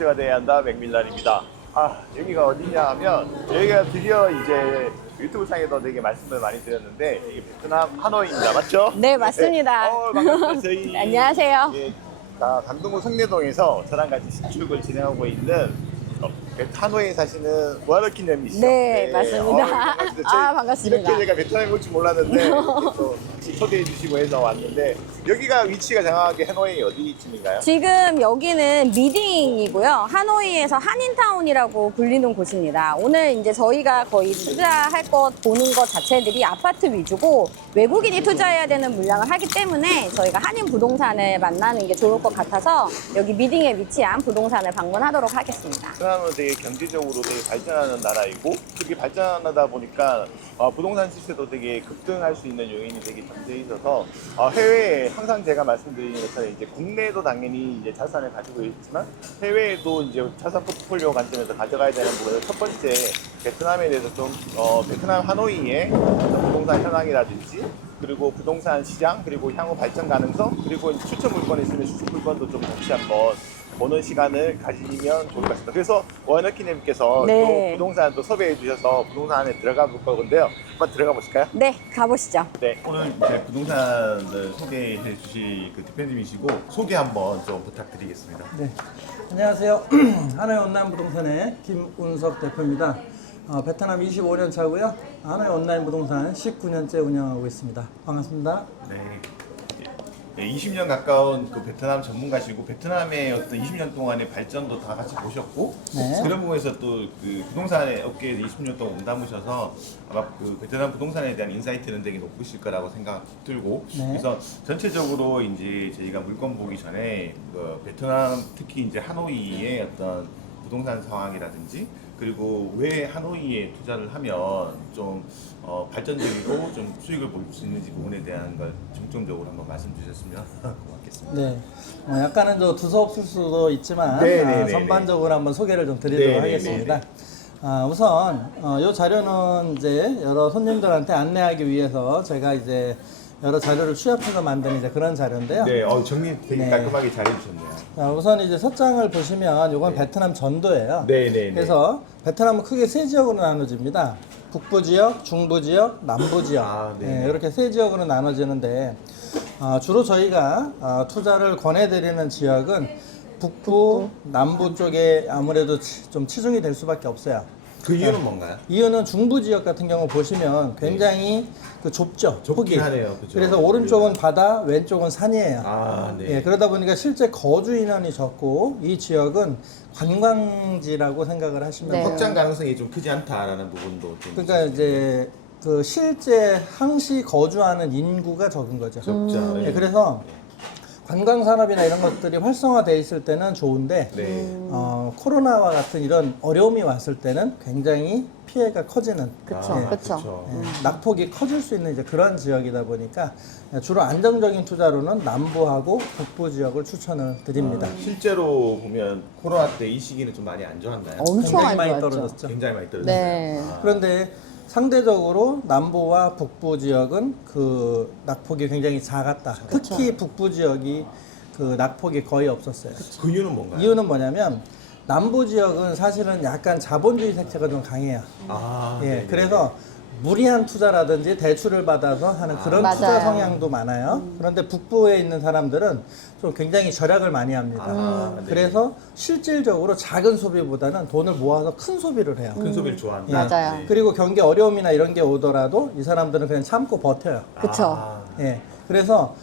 게스트가 돼야 한다 맥밀런입니다. 여기가 어디냐 하면 여기가 드디어 이제 유튜브 상에도 되게 말씀을 많이 드렸는데 이게 베트남 하노이입니다. 맞죠? 네, 맞습니다. 네. 반갑습니다. 저희 안녕하세요. 예, 강동구 성내동에서 저랑 같이 신축을 진행하고 있는 하노이에 사시는 무하르키님이시죠? 네, 맞습니다. 반갑습니다. 반갑습니다. 이렇게 제가 베트남에 올 줄 몰랐는데 또 같이 초대해 주시고 해서 왔는데 여기가 위치가 정확하게 하노이 어디쯤인가요? 지금 여기는 미딩이고요. 하노이에서 한인타운이라고 불리는 곳입니다. 오늘 이제 저희가 거의 투자할 것 보는 것 자체들이 아파트 위주고 외국인이 투자해야 되는 물량을 하기 때문에 저희가 한인 부동산을 만나는 게 좋을 것 같아서 여기 미딩에 위치한 부동산을 방문하도록 하겠습니다. 베트남은 되게 경제적으로 되게 발전하는 나라이고 그렇게 발전하다 보니까 부동산 시세도 되게 급등할 수 있는 요인이 되게 존재해 있어서 해외에 항상 제가 말씀드리는 것처럼 이제 국내에도 당연히 이제 자산을 가지고 있지만 해외에도 이제 자산 포트폴리오 관점에서 가져가야 되는 부분은 첫 번째 베트남에 대해서 좀 베트남 하노이의 부동산 현황이라든지 그리고 부동산 시장 그리고 향후 발전 가능성 그리고 추천 물건이 있으면 추천 물건도 좀 같이 한번 보는 시간을 가지면 좋을 것 같습니다. 그래서 원혁희님께서 네. 또 부동산 또 섭외해 주셔서 부동산 안에 들어가 볼 건데요. 한번 들어가 보실까요? 네, 가보시죠. 네, 오늘 이제 부동산을 소개해 주실 그 대표님이시고 소개 한번 좀 부탁드리겠습니다. 네, 안녕하세요. 하노이 온라인 부동산의 김운석 대표입니다. 베트남 25년 차고요. 하노이 온라인 부동산 19년째 운영하고 있습니다. 반갑습니다. 네. 20년 가까운 그 베트남 전문가시고 베트남의 어떤 20년 동안의 발전도 다 같이 보셨고 네. 그런 부분에서 또 그 부동산의 업계에 20년 동안 몸담으셔서 아마 그 베트남 부동산에 대한 인사이트는 되게 높으실 거라고 생각 들고 네. 그래서 전체적으로 이제 저희가 물건 보기 전에 그 베트남 특히 이제 하노이의 어떤 부동산 상황이라든지 그리고 왜 하노이에 투자를 하면 좀 발전적이고 좀 수익을 볼 수 있는지 부분에 대한 걸 중점적으로 한번 말씀 주셨으면 고맙겠습니다. 네, 약간은 좀 두서없을 수도 있지만 네네네네. 전반적으로 한번 소개를 좀 드리도록 네네네네. 하겠습니다. 우선 이 자료는 이제 여러 손님들한테 안내하기 위해서 제가 이제 여러 자료를 취합해서 만든 이제 그런 자료인데요. 네, 정리 되게 네. 깔끔하게 잘 해주셨네요. 자, 우선 이제 첫 장을 보시면 이건 베트남 전도예요. 네네네. 그래서 베트남은 크게 세 지역으로 나눠집니다. 북부 지역, 중부 지역, 남부 지역. 네네. 이렇게 세 지역으로 나눠지는데 주로 저희가 투자를 권해드리는 지역은 북부, 남부 쪽에 아무래도 좀 치중이 될 수밖에 없어요. 그 이유는 뭔가요? 이유는 중부 지역 같은 경우 보시면 굉장히 그 좁죠. 좁긴 폭이. 하네요. 그죠? 그래서 오른쪽은 바다, 왼쪽은 산이에요. 네. 예, 그러다 보니까 실제 거주 인원이 적고 이 지역은 관광지라고 생각을 하시면 네. 돼요. 확장 가능성이 좀 크지 않다라는 부분도 좀 그러니까 이제 그 실제 항시 거주하는 인구가 적은 거죠. 적죠. 예, 그래서 관광 산업이나 이런 것들이 활성화돼 있을 때는 좋은데 네. 코로나와 같은 이런 어려움이 왔을 때는 굉장히 피해가 커지는 그쵸, 아, 그쵸. 낙폭이 커질 수 있는 이제 그런 지역이다 보니까 주로 안정적인 투자로는 남부하고 북부 지역을 추천을 드립니다. 실제로 보면 코로나 때 이 시기는 좀 많이 안 좋았나요? 엄청 굉장히 많이 좋았죠. 떨어졌죠. 굉장히 많이 떨어졌어요. 네. 그런데 상대적으로 남부와 북부 지역은 그 낙폭이 굉장히 작았다. 특히 북부 지역이 그 낙폭이 거의 없었어요. 그 이유는 뭔가요? 이유는 뭐냐면 남부 지역은 사실은 약간 자본주의 색채가 좀 강해요. 예, 네네. 그래서 무리한 투자라든지 대출을 받아서 하는 그런 맞아요. 투자 성향도 많아요. 그런데 북부에 있는 사람들은 좀 굉장히 절약을 많이 합니다. 네. 그래서 실질적으로 작은 소비보다는 돈을 모아서 큰 소비를 해요. 큰 소비를 좋아한다. 예. 맞아요. 네. 그리고 경기 어려움이나 이런 게 오더라도 이 사람들은 그냥 참고 버텨요. 그쵸. 예. 그래서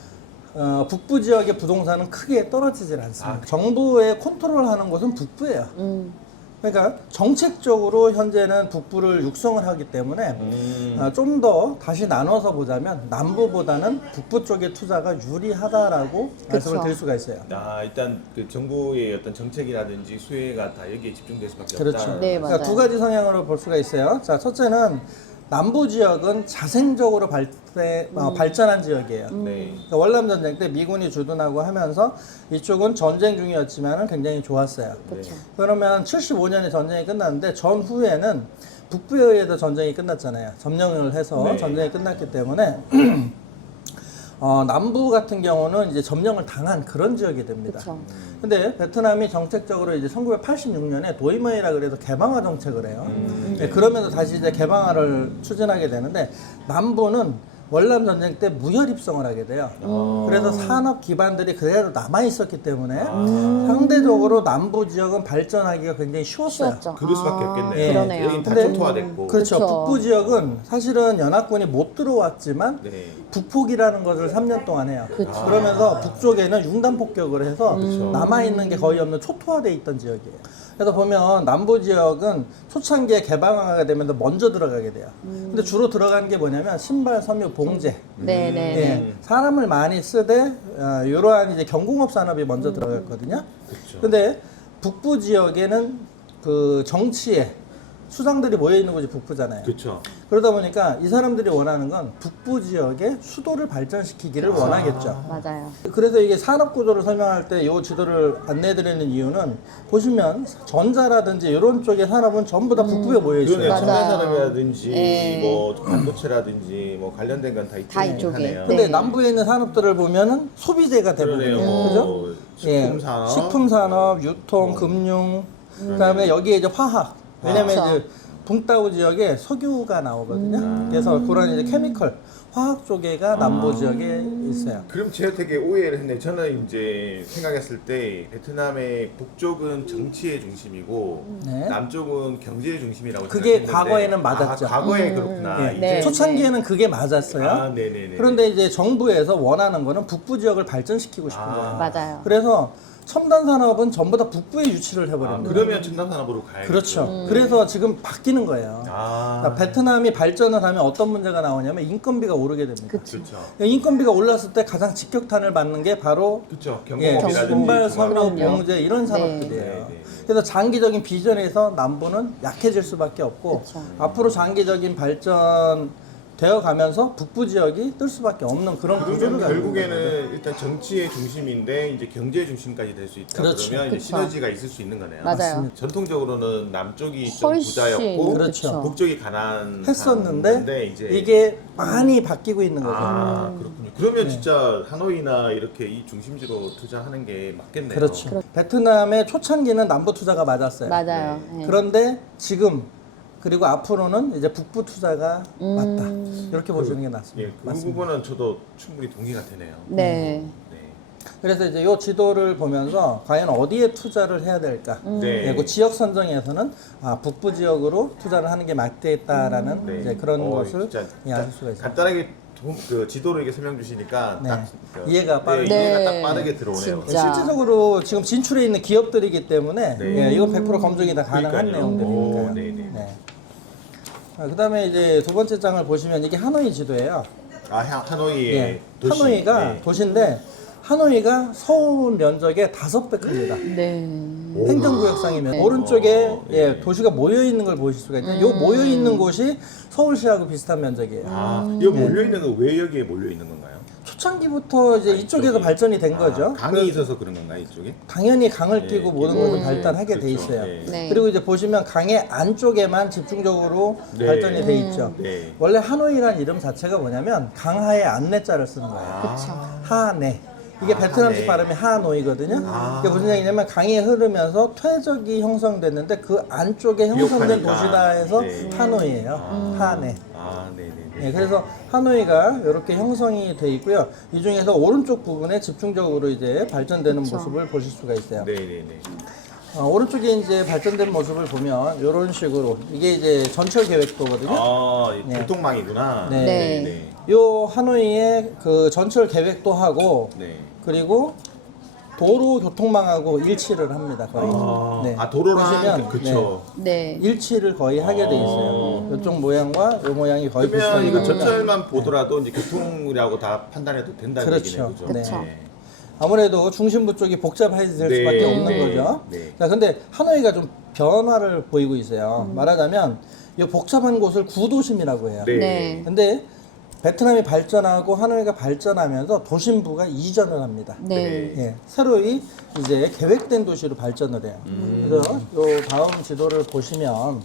북부 지역의 부동산은 크게 떨어지질 않습니다. 정부의 컨트롤하는 곳은 북부예요. 그러니까 정책적으로 현재는 북부를 육성을 하기 때문에 좀 더 다시 나눠서 보자면 남부보다는 북부 쪽의 투자가 유리하다라고 말씀을 드릴 수가 있어요. 일단 그 정부의 어떤 정책이라든지 수혜가 다 여기에 집중될 수밖에 그렇죠. 없다. 네, 그러니까 맞아요. 두 가지 성향으로 볼 수가 있어요. 자, 첫째는 남부 지역은 자생적으로 발전한 지역이에요. 네. 그러니까 월남 전쟁 때 미군이 주둔하고 하면서 이쪽은 전쟁 중이었지만 굉장히 좋았어요. 그쵸. 그러면 75년에 전쟁이 끝났는데 전후에는 북부에 의해서 전쟁이 끝났잖아요. 점령을 해서 네. 전쟁이 끝났기 때문에 남부 같은 경우는 이제 점령을 당한 그런 지역이 됩니다. 그쵸. 근데 베트남이 정책적으로 이제 1986년에 도이머이라 그래서 개방화 정책을 해요. 네, 그러면서 다시 이제 개방화를 추진하게 되는데 남부는 월남 전쟁 때 무혈 입성을 하게 돼요. 그래서 산업 기반들이 그대로 남아 있었기 때문에 상대적으로 남부 지역은 발전하기가 굉장히 쉬웠어요. 쉬웠죠. 그럴 수밖에 없겠네요. 그러네요. 여긴 다 근데- 초토화됐고. 그렇죠. 그쵸. 북부 지역은 사실은 연합군이 못 들어왔지만 네. 북폭이라는 것을 3년 동안 해요. 그쵸. 그러면서 북쪽에는 융단 폭격을 해서 그쵸. 남아있는 게 거의 없는 초토화돼 있던 지역이에요. 그래서 보면 남부 지역은 초창기에 개방화가 되면서 먼저 들어가게 돼요. 근데 주로 들어가는 게 뭐냐면 신발, 섬유, 봉제. 네네. 예, 사람을 많이 쓰되 이러한 이제 경공업 산업이 먼저 들어갔거든요. 그쵸. 근데 북부 지역에는 그 정치에 수장들이 모여 있는 곳이 북부잖아요. 그렇죠. 그러다 보니까 이 사람들이 원하는 건 북부 지역의 수도를 발전시키기를 원하겠죠. 맞아요. 그래서 이게 산업 구조를 설명할 때 이 지도를 안내드리는 이유는 보시면 전자라든지 이런 쪽의 산업은 전부 다 북부에 모여 있어요. 그러네요. 맞아요. 첨단산업이라든지 네. 뭐 반도체라든지 뭐 관련된 건 다 다 이쪽에 이쪽에. 하네요. 근데 네. 남부에 있는 산업들을 보면은 소비재가 그러네요. 대부분이에요. 그죠? 뭐 예, 식품산업, 식품산업, 유통, 금융, 그다음에 여기에 이제 화학. 왜냐면 그렇죠. 이제 붕따오 지역에 석유가 나오거든요. 그래서 그런 이제 케미컬, 화학 쪽에가 남부 지역에 있어요. 그럼 제가 되게 오해를 했네. 저는 이제 생각했을 때 베트남의 북쪽은 정치의 중심이고 네. 남쪽은 경제의 중심이라고 그게 생각했는데 과거에는 맞았죠. 아, 과거에 그렇구나. 예, 이제 네. 초창기에는 그게 맞았어요. 아, 네네네. 그런데 이제 정부에서 원하는 거는 북부 지역을 발전시키고 싶은 거예요. 맞아요. 그래서 첨단 산업은 전부 다 북부에 유치를 해버립니다. 그러면 첨단 산업으로 가야죠. 그렇죠. 그래서 지금 바뀌는 거예요. 아, 그러니까 베트남이 발전을 하면 어떤 문제가 나오냐면 인건비가 오르게 됩니다. 그쵸. 그렇죠. 인건비가 올랐을 때 가장 직격탄을 맞는 게 바로 그렇죠. 예, 경공업이라든지 신발, 섬유, 그럼요. 봉제 이런 네. 산업들이에요. 네, 네. 그래서 장기적인 비전에서 남부는 약해질 수밖에 없고 그쵸. 앞으로 장기적인 발전 되어 가면서 북부 지역이 뜰 수밖에 없는 그런 구조를 그러면 가지고 있는 거죠. 결국에는 일단 정치의 중심인데 이제 경제의 중심까지 될 수 있다. 그렇죠. 그러면 이제 그쵸. 시너지가 있을 수 있는 거네요. 맞아요. 전통적으로는 남쪽이 좀 훨씬, 부자였고 그렇죠. 북쪽이 가난한 했었는데 건데 이제 이게 많이 바뀌고 있는 거죠. 아 그렇군요. 그러면 네. 진짜 하노이나 이렇게 이 중심지로 투자하는 게 맞겠네요. 그렇죠. 베트남의 초창기는 남부 투자가 맞았어요. 맞아요. 네. 그런데 지금 그리고 앞으로는 이제 북부 투자가 맞다. 이렇게 보시는 게 낫습니다. 예, 그 맞습니다. 부분은 저도 충분히 동의가 되네요. 네. 네. 그래서 이제 이 지도를 보면서 과연 어디에 투자를 해야 될까? 네. 그 지역 선정에서는 북부 지역으로 투자를 하는 게 맞겠다라는 네. 이제 그런 것을 진짜 예, 알 수가 있어요. 간단하게 그 지도를 이렇게 설명 주시니까 네. 딱 그, 이해가 빠르죠. 네, 이해가 네. 딱 빠르게 들어오네요. 진짜. 실질적으로 지금 진출해 있는 기업들이기 때문에 네. 예, 이건 100% 검증이 다 가능한 그러니까요. 내용들이니까요. 오, 네네. 네. 그다음에 이제 두 번째 장을 보시면 이게 하노이 지도예요. 아 하노이의 예. 도시. 하노이가 네. 도시인데 하노이가 서울 면적의 5배 큽니다. 네. 행정구역상이면 네. 오른쪽에 네. 예, 도시가 모여 있는 걸 보실 수가 있는데 요 모여 있는 곳이 서울시하고 비슷한 면적이에요. 아 여기 몰려 있는 건 왜 여기에 몰려 있는 건가요? 초창기부터 이제 이쪽에서 이쪽이. 발전이 된 거죠. 강이 있어서 그런 건가요 이쪽에? 당연히 강을 네, 끼고 모든 끼고. 것을 발달하게 돼 그렇죠. 있어요. 네. 네. 그리고 이제 보시면 강의 안쪽에만 집중적으로 네. 발전이 돼 있죠. 네. 원래 하노이라는 이름 자체가 뭐냐면 강하에 안내자를 쓰는 거예요. 하네. 이게 아, 베트남식 하네. 발음이 하노이거든요. 아. 이게 무슨 얘기냐면 강이 흐르면서 퇴적이 형성됐는데 그 안쪽에 형성된 비옥하니까. 도시다 해서 네. 하노이예요. 하네. 아 네네네. 네, 그래서 하노이가 이렇게 형성이 돼 있고요. 이 중에서 오른쪽 부분에 집중적으로 이제 발전되는 그쵸. 모습을 보실 수가 있어요. 네네네. 오른쪽에 이제 발전된 모습을 보면 이런 식으로 이게 이제 전철 계획도거든요. 아 네. 교통망이구나. 네. 네네. 요 하노이의 그 전철 계획도 하고 네. 그리고 도로 교통망하고 일치를 합니다 거의. 아 도로랑 보시면 그쵸. 네. 일치를 거의 하게 돼 있어요. 이쪽 모양과 이 모양이 거의 그러면 비슷하게 이거 나옵니다. 전철만 보더라도 이제 교통이라고 다 판단해도 된다는 그렇죠. 얘기네요. 그죠? 그쵸. 네. 아무래도 중심부 쪽이 복잡해질 네, 수밖에 없는 네, 거죠. 네. 자, 근데 하노이가 좀 변화를 보이고 있어요. 말하자면 이 복잡한 곳을 구도심이라고 해요. 네. 네. 근데 베트남이 발전하고 하노이가 발전하면서 도심부가 이전을 합니다. 네. 예, 새로이 이제 계획된 도시로 발전을 해요. 그래서 요 다음 지도를 보시면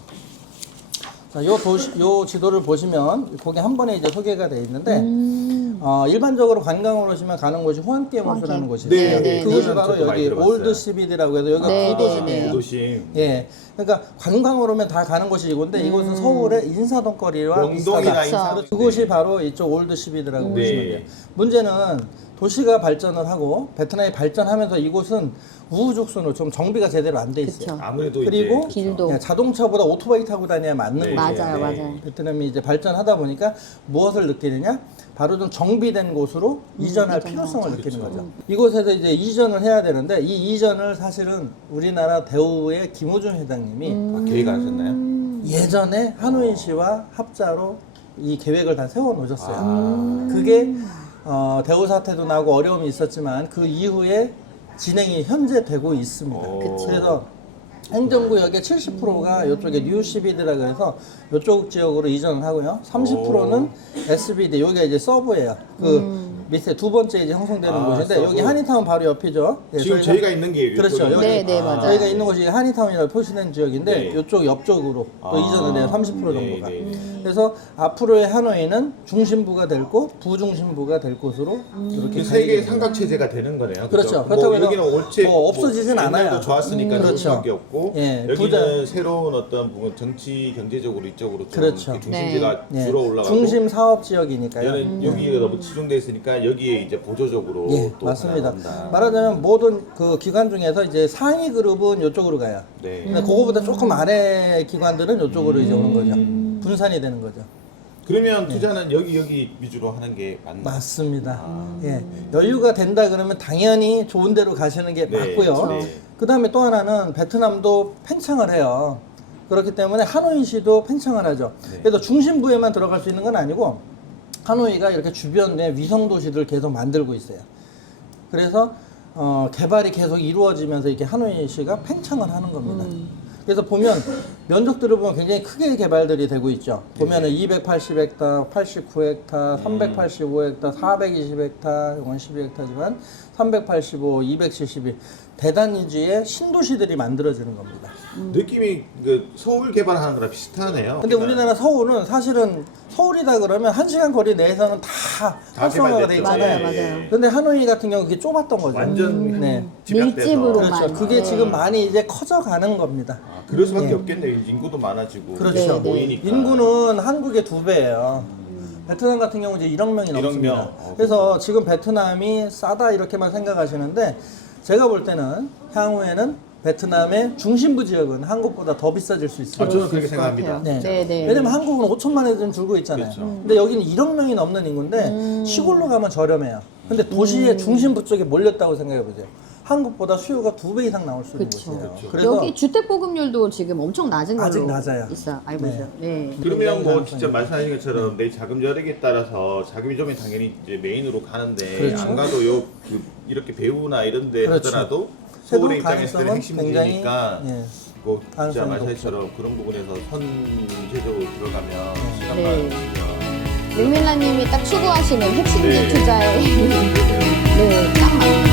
자, 요 지도를 보시면 거기 한 번에 이제 소개가 돼 있는데 일반적으로 관광으로 오시면 가는 곳이 호안게임호수라는 곳이 있어요. 네, 네, 그곳이 네. 바로 저도 많이 여기 들어봤어요. 올드 시비드라고 해서 여기가 네, 구도심이에요. 구도심. 예, 그러니까 관광으로 오면 다 가는 곳이 이건데 이곳은 서울의 인사동 거리와 명동이나 비슷하다. 인사동. 그곳이 바로 이쪽 올드 시비드라고 네. 보시면 돼요. 문제는 도시가 발전을 하고 베트남이 발전하면서 이곳은 우후죽순으로 좀 정비가 제대로 안 돼 있어요. 그쵸. 아무래도 그리고 이제 길도. 예, 자동차보다 오토바이 타고 다녀야 맞는 네, 곳이에요. 맞아요, 네. 맞아요. 베트남이 이제 발전하다 보니까 무엇을 느끼느냐? 바로 좀 정비된 곳으로 이전할 필요성을 느끼는 거죠. 이곳에서 이제 이전을 해야 되는데 이 이전을 사실은 우리나라 대우의 김호중 회장님이 계획하셨나요? 예전에 하노이 시와 합자로 이 계획을 다 세워 놓으셨어요. 아. 그게 대우 사태도 나고 어려움이 있었지만 그 이후에 진행이 현재 되고 있습니다. 그쵸. 그래서 행정구역의 70%가 이쪽에 뉴시비드라고 해서 이쪽 지역으로 이전을 하고요. 30%는 SBD, 여기가 이제 서브예요. 그 밑에 두 번째 이제 형성되는 아, 곳인데 서브. 여기 한인타운 바로 옆이죠. 예, 지금 저희가 있는 게 그렇죠. 이쪽이요? 여기 네, 네, 맞아요. 저희가 있는 곳이 한인타운이라고 표시된 지역인데 네. 이쪽 옆쪽으로 또 아. 이전을 해요. 30% 정도가. 네, 네. 그래서 앞으로의 하노이는 중심부가 될 곳, 부중심부가 될 곳으로 이렇게 그 세 개의 가게 삼각체제가 되는 거네요. 그렇죠. 그죠? 그렇다고 해서 여기는 올체 뭐 없어지진 않아요. 옛날도 좋았으니까 그렇죠. 그럴 수밖에 없고 예, 여기는 새로운 어떤 부분 정치 경제적으로 이쪽으로 좀 그렇죠. 이렇게 중심지가 예, 줄어 올라가고 중심 사업 지역이니까요. 얘는 여기가 너무 치중돼 있으니까 여기에 이제 보조적으로 예, 또 맞습니다. 하나 온다. 말하자면 모든 그 기관 중에서 이제 상위 그룹은 이쪽으로 가요. 네. 근데 그거보다 조금 아래 기관들은 이쪽으로 이제 오는 거죠. 분산이 되는 거죠. 그러면 투자는 여기 위주로 하는 게 맞나요? 맞습니다. 예, 여유가 된다 그러면 당연히 좋은 데로 가시는 게 네, 맞고요. 네. 그 다음에 또 하나는 베트남도 팽창을 해요. 그렇기 때문에 하노이시도 팽창을 하죠. 네. 그래서 중심부에만 들어갈 수 있는 건 아니고 하노이가 이렇게 주변에 위성 도시들을 계속 만들고 있어요. 그래서 개발이 계속 이루어지면서 이렇게 하노이시가 팽창을 하는 겁니다. 그래서 보면 면적들을 보면 굉장히 크게 개발들이 되고 있죠. 보면은 280헥타, 89헥타, 385헥타, 420헥타, 이건 12헥타지만 385, 272 대단지의 신도시들이 만들어지는 겁니다. 느낌이 그 서울 개발하는 거랑 비슷하네요. 근데 우리나라 서울은 사실은 서울이다 그러면 1시간 거리 내에서는 다 활성화가 돼 개발됐죠. 맞아요, 있잖아요. 맞아요. 근데 하노이 같은 경우 그게 좁았던 거죠. 완전 네. 집약돼서 밀집으로 그렇죠. 그게 네. 지금 많이 이제 커져가는 겁니다. 아, 그럴 수밖에 네. 없겠네요. 인구도 많아지고 그렇죠. 모이니까. 인구는 한국의 2배예요. 베트남 같은 경우 이제 1억 명이 1억 넘습니다. 명. 그래서 지금 베트남이 싸다 이렇게만 생각하시는데 제가 볼 때는 향후에는 베트남의 중심부 지역은 한국보다 더 비싸질 수 있어요. 저는 그렇게 있을 것 같아요. 생각합니다. 네. 네, 네. 왜냐면 한국은 5천만 원 좀 줄고 있잖아요. 그렇죠. 근데 여기는 1억 명이 넘는 인구인데 시골로 가면 저렴해요. 근데 도시의 중심부 쪽에 몰렸다고 생각해 보세요. 한국보다 수요가 2배 이상 나올 수 있는 그쵸. 곳이에요. 그래서 여기 주택 보급률도 지금 엄청 낮은 걸로 아직 낮아요. 있어 알고 네. 있어요. 네. 그러면 뭐 진짜 말씀하신 것처럼 내 자금 여력에 따라서 자금이 좀 당연히 이제 메인으로 가는데 그렇죠. 안 가도 이렇게 배우나 이런데 그렇죠. 하더라도 서울의 해도 입장에서는 가능성은 핵심지니까 굉장히, 뭐 진짜 가능성이 말씀처럼 그런 부분에서 선제적으로 들어가면 시간만 네. 있으면 르밀라님이 딱 추구하시는 핵심지 네. 투자에 네, 딱 맞는